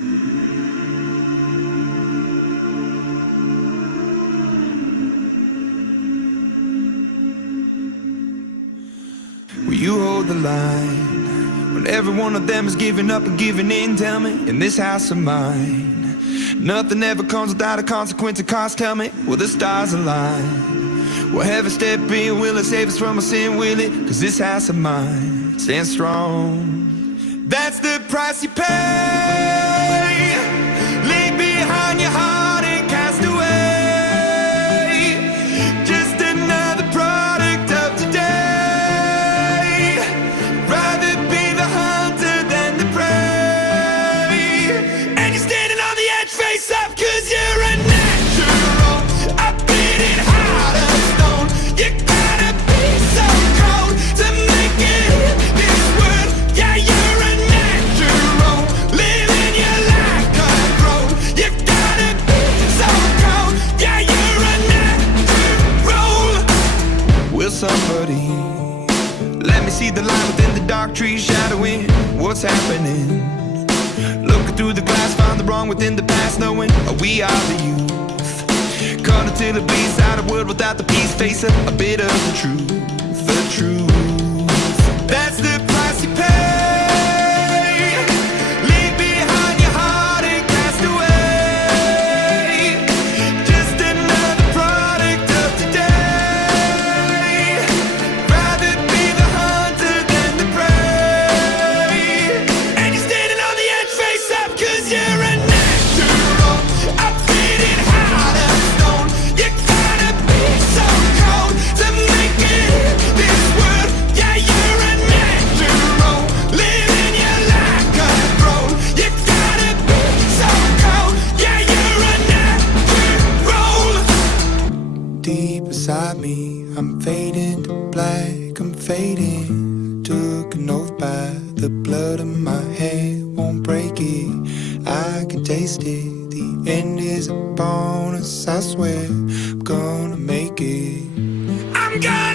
Will you hold the line when every one of them is giving up and giving in? Tell me, in this house of mine, nothing ever comes without a consequence of cost. Tell me, will the stars align? Will heaven step in? Will it save us from our sin? Will it? Cause this house of mine stands strong. That's the price you pay. Leave behind your heart and cast away. Just another product of today. Rather be the hunter than the prey. And you're standing on the edge, face up, cause you're a natural. I've been in heart of stone. You gotta be so cold to make it in this world. Yeah, you're a natural, living your life cutthroat. You gotta be so cold. Yeah, you're a natural. Will somebody let me see the light within the dark trees shadowing what's happening? Looking through the glass, find the wrong within the past, knowing we are the youth. Caught until it bleeds out of world without the peace. Face a bit of the truth, the truth. That's the price you pay. Leave behind your heart and cast away. Just another product of today. Rather be the hunter than the prey. And you're standing on the edge, face up, cause you're a natural. I've been in heart of stone. You gotta be so cold to make it in this world. Yeah, you're a natural, living your life cutthroat. You gotta be so cold. Yeah, you're a natural. Deep inside me, I'm fading to black, I'm fading. Took an oath by the blood in my head, won't break it. I can taste it. The end is a bonus, I swear. I'm gonna make it. I'm gonna